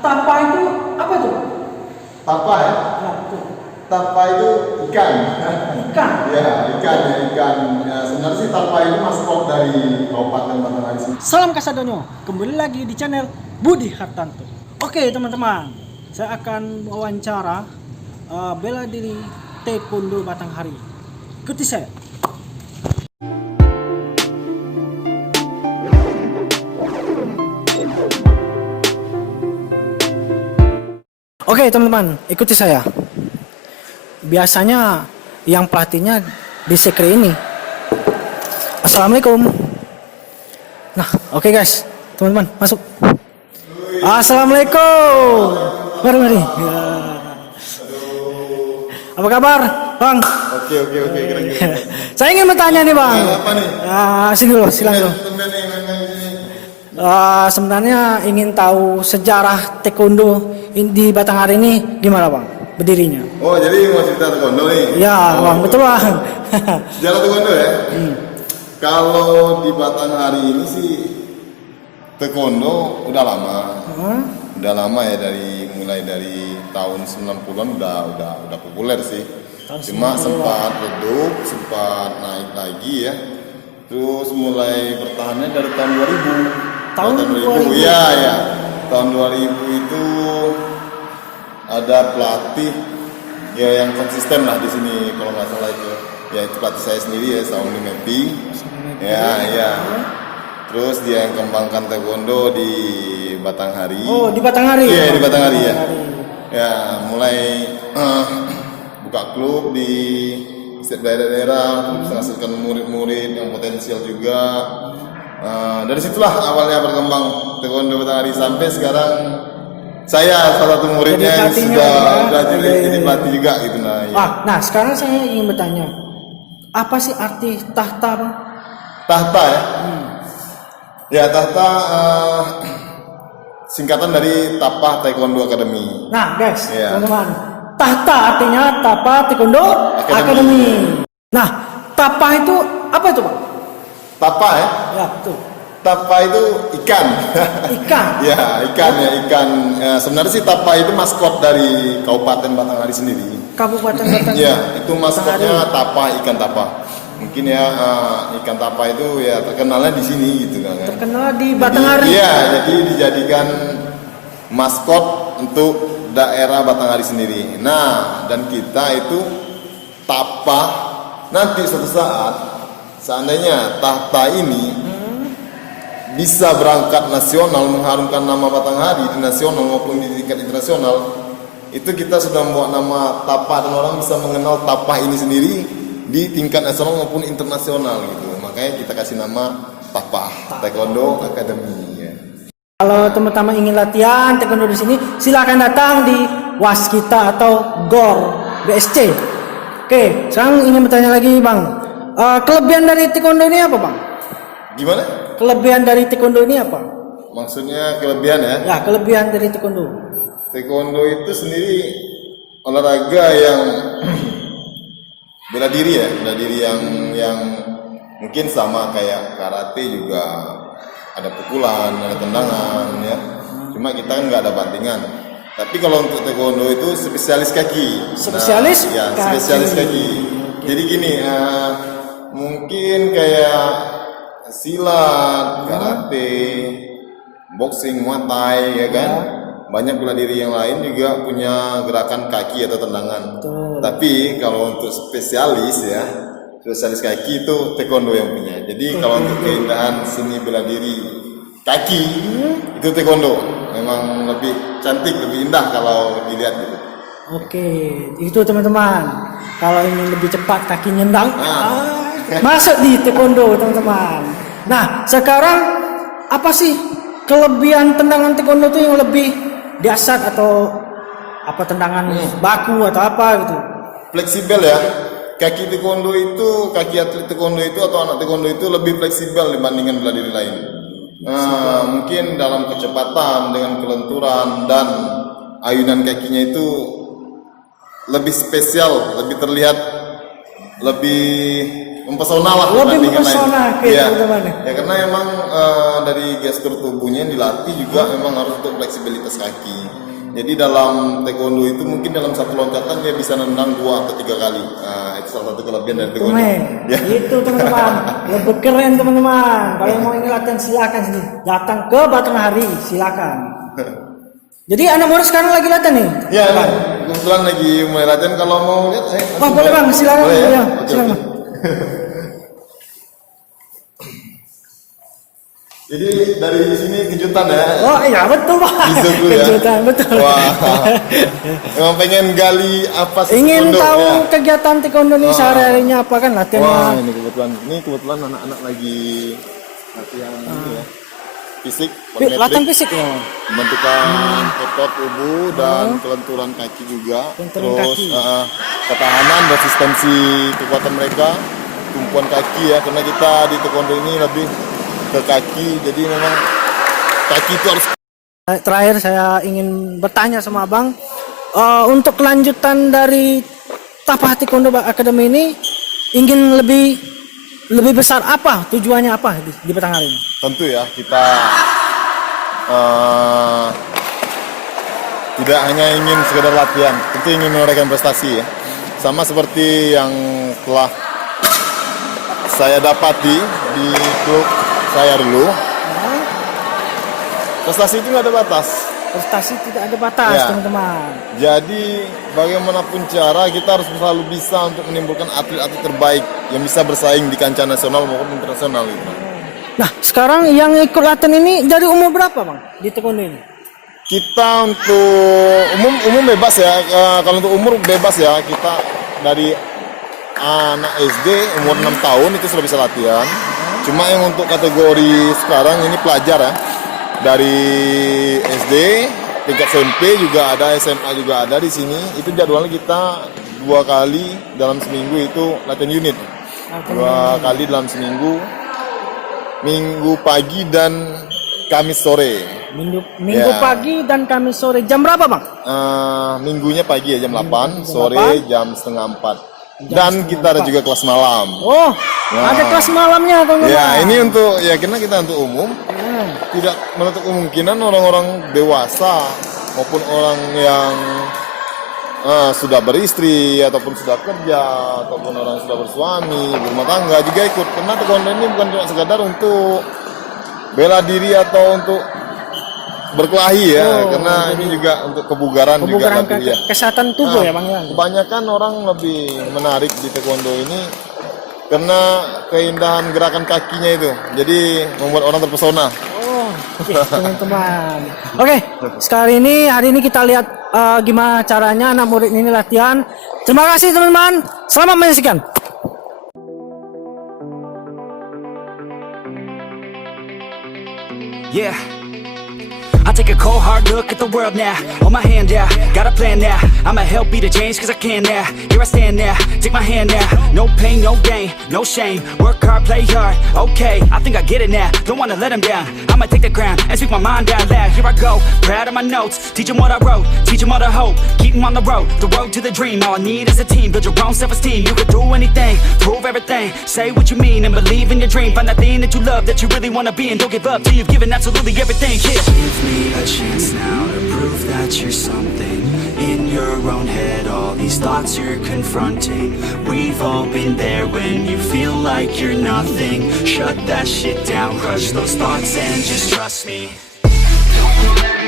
tapa itu apa tuh? Tapa ya? Ya, betul. Tapa itu ikan. Ikan. Ya, ikan ya, ikan. Ya, sebenarnya sih tapa itu maskot dari Kabupaten Batanghari. Salam Kasadonyo, kembali lagi di channel Budi Hartanto. Oke teman-teman, saya akan wawancara bela diri Taekwondo Batanghari. Ikuti saya. Oke teman-teman, ikuti saya. Biasanya yang pelatihnya di sekre ini. Assalamualaikum. Nah, oke guys, teman-teman masuk. Assalamualaikum. Mari. Ya. Apa kabar, Bang? Oke, kira-kira. Saya ingin bertanya nih, Bang. Apa nih? Sini dulu, silang dulu. Sebenarnya ingin tahu sejarah taekwondo di Batanghari ini gimana, Bang? Berdirinya. Oh, jadi mau cerita taekwondo nih? Ya, Bang, betul, Bang. Sejarah taekwondo ya? Kalau di Batanghari ini sih taekwondo udah lama. Udah lama ya, mulai dari tahun 90-an udah populer sih. Cuma sempat redup, sempat naik lagi ya. Terus mulai bertahannya dari tahun 2000. Tahun 2000. Iya, ya. Tahun 2000 itu ada pelatih ya yang konsisten lah di sini, kalau nggak salah itu. Ya itu pelatih saya sendiri ya, Sauni Mepi. Ya. Terus dia yang kembangkan taekwondo di Batanghari. Oh, di Batanghari. Iya, di Batanghari ya. Ya, mulai buka klub di setiap daerah-daerah, terus menghasilkan murid-murid yang potensial juga. Dari situlah awalnya berkembang taekwondo Batanghari sampai sekarang saya salah satu muridnya yang sudah jadi pelatih juga gitu. Ya. Nah, sekarang saya ingin bertanya, apa sih arti tahta, Bang? Tahta ya. Ya, tahta singkatan dari Tapa Taekwondo Academy. Nah, guys, Ya. teman-teman, tahta artinya Tapa Taekwondo Academy. Nah, Tapa itu apa itu, Bang? Tapa ya. Ya, betul. Tapa itu ikan. Ikan. Ya, ikan. Ya, sebenarnya sih Tapa itu maskot dari Kabupaten Batanghari sendiri. Kabupaten Batanghari. Ya, itu maskotnya Tapa, ikan Tapa. Mungkin ya ikan Tapa itu ya terkenalnya di sini gitu kan. Terkenal di Batanghari. Iya, jadi dijadikan maskot untuk daerah Batanghari sendiri. Nah, dan kita itu Tapa nanti suatu saat seandainya tahta ini bisa berangkat nasional, mengharumkan nama Batanghari di nasional maupun di tingkat internasional, itu kita sudah membawa nama Tapa dan orang bisa mengenal Tapa ini sendiri di tingkat nasional maupun internasional gitu. Makanya kita kasih nama Tapa Taekwondo Academy ya. Kalau teman-teman ingin latihan taekwondo di sini, silakan datang di Waskita atau GOR BSC. Oke, sekarang ingin bertanya lagi, Bang. Kelebihan dari taekwondo ini apa, Bang? Gimana? Kelebihan dari taekwondo ini apa? Maksudnya kelebihan ya? Ya, kelebihan dari taekwondo. Taekwondo itu sendiri olahraga yang bela diri yang mungkin sama kayak karate juga, ada pukulan, ada tendangan ya. Cuma kita kan nggak ada bantingan. Tapi kalau untuk taekwondo itu spesialis kaki. Spesialis? Ya, spesialis kaki. Jadi gini, mungkin kayak silat, karate, boxing, muay thai ya kan. Banyak bela diri yang lain juga punya gerakan kaki atau tendangan. Betul. Tapi kalau untuk spesialis kaki itu taekwondo yang punya. Jadi kalau untuk keindahan seni bela diri kaki itu taekwondo. Memang lebih cantik, lebih indah kalau dilihat gitu. Oke, itu teman-teman. Kalau ingin lebih cepat kaki nyendang, masuk di taekwondo, teman-teman. Nah, sekarang apa sih kelebihan tendangan taekwondo itu yang lebih dahsyat atau apa, tendangan baku atau apa gitu? Fleksibel ya. Kaki atlet taekwondo itu atau anak taekwondo itu lebih fleksibel dibandingkan bela diri lain. Mungkin dalam kecepatan dengan kelenturan dan ayunan kakinya itu lebih spesial, lebih terlihat lebih mempesona lah Lebih dibandingkan mempesona, lain. oke, Iya. teman-teman. Ya karena emang dari gestur tubuhnya yang dilatih juga memang harus untuk fleksibilitas kaki. Jadi dalam taekwondo itu mungkin dalam satu loncatan dia bisa nendang 2 atau 3 kali. Nah, itu salah satu kelebihan dari taekwondo. Men, Ya. itu teman-teman, lebih keren teman-teman. Kalau mau ini latihan silakan sini, datang ke Batanghari silakan. Jadi anak murid sekarang lagi latihan nih. Ya, kebetulan lagi mulai latihan. Kalau mau lihat, Wah, boleh bang, silakan. Boleh ya? Ya, Oke, silakan. oke. Jadi dari sini kejutan ya. Oh iya betul bang. Izuku ya. Kejutan betul. Wah, emang pengen gali apa sih Ingin taekwondo, tahu ya? kegiatan taekwondo ini sehari-harinya apa kan Wah, latihannya? ini kebetulan anak-anak lagi latihan ini ya. Fisik, Latihan volumetrik, fisik ya. pembentukan otot tubuh dan kelenturan kaki juga. Kelenturan Terus kaki. ketahanan, resistensi kekuatan mereka, tumpuan kaki ya. Karena kita di taekwondo ini lebih ke kaki, jadi memang kaki itu harus. Terakhir saya ingin bertanya sama abang, untuk kelanjutan dari Tapak Taekwondo Academy ini ingin lebih besar apa, tujuannya apa di Batanghari? Tentu ya kita tidak hanya ingin sekedar latihan, tentu ingin menorehkan prestasi ya. Sama seperti yang telah saya dapati di klub saya dulu, prestasi itu nggak ada batas. Prestasi tidak ada batas, Ya. teman-teman. Jadi bagaimanapun cara kita harus selalu bisa untuk menimbulkan atlet-atlet terbaik yang bisa bersaing di kancah nasional maupun internasional gitu. Nah, sekarang yang ikut latihan ini dari umur berapa, Bang? Di taekwondo ini? Kita untuk umum bebas ya. Kalau untuk umur bebas ya, kita dari anak SD umur 6 tahun itu sudah bisa latihan. Cuma yang untuk kategori sekarang ini pelajar ya. Dari SD, tingkat SMP juga ada, SMA juga ada di sini. Itu jadwalnya kita 2 kali dalam seminggu itu latihan unit. 2 kali dalam seminggu. Minggu pagi dan Kamis sore. Minggu Ya. pagi dan Kamis sore. Jam berapa, Bang? Minggunya pagi ya jam 8, jam sore jam setengah 4. Dan kita ada juga kelas malam. Oh, ada kelas malamnya, teman-teman. Ya, ini untuk ya karena kita untuk umum, tidak menutup kemungkinan orang-orang dewasa maupun orang yang sudah beristri ataupun sudah kerja ataupun orang sudah bersuami, berumah tangga juga ikut. Karena taekwondo ini bukan cuma sekedar untuk bela diri atau untuk berkelahi ya, karena ini juga untuk kebugaran juga lebih ya. Kesehatan tubuh ya, Bang. Kebanyakan orang lebih menarik di taekwondo ini karena keindahan gerakan kakinya itu, jadi membuat orang terpesona. Oh, oke, teman-teman. Oke, hari ini kita lihat gimana caranya anak murid ini latihan. Terima kasih, teman-teman. Selamat menyaksikan. Yeah. I take a cold hard look at the world now. Hold my hand out, got a plan now. I'ma help be the change cause I can now. Here I stand now, take my hand now. No pain, no gain, no shame. Work hard, play hard, okay. I think I get it now, don't wanna let them down. I'ma take the crown and speak my mind out loud. Here I go, proud of my notes. Teach them what I wrote, teach them all the hope. Keep them on the road to the dream. All I need is a team, build your own self-esteem. You can do anything, prove everything. Say what you mean and believe in your dream. Find that thing that you love, that you really wanna be. And don't give up till you've given absolutely everything. Yeah. Give me a chance now to prove that you're something. In your own head, all these thoughts you're confronting. We've all been there when you feel like you're nothing. Shut that shit down, crush those thoughts and just trust me. Don't let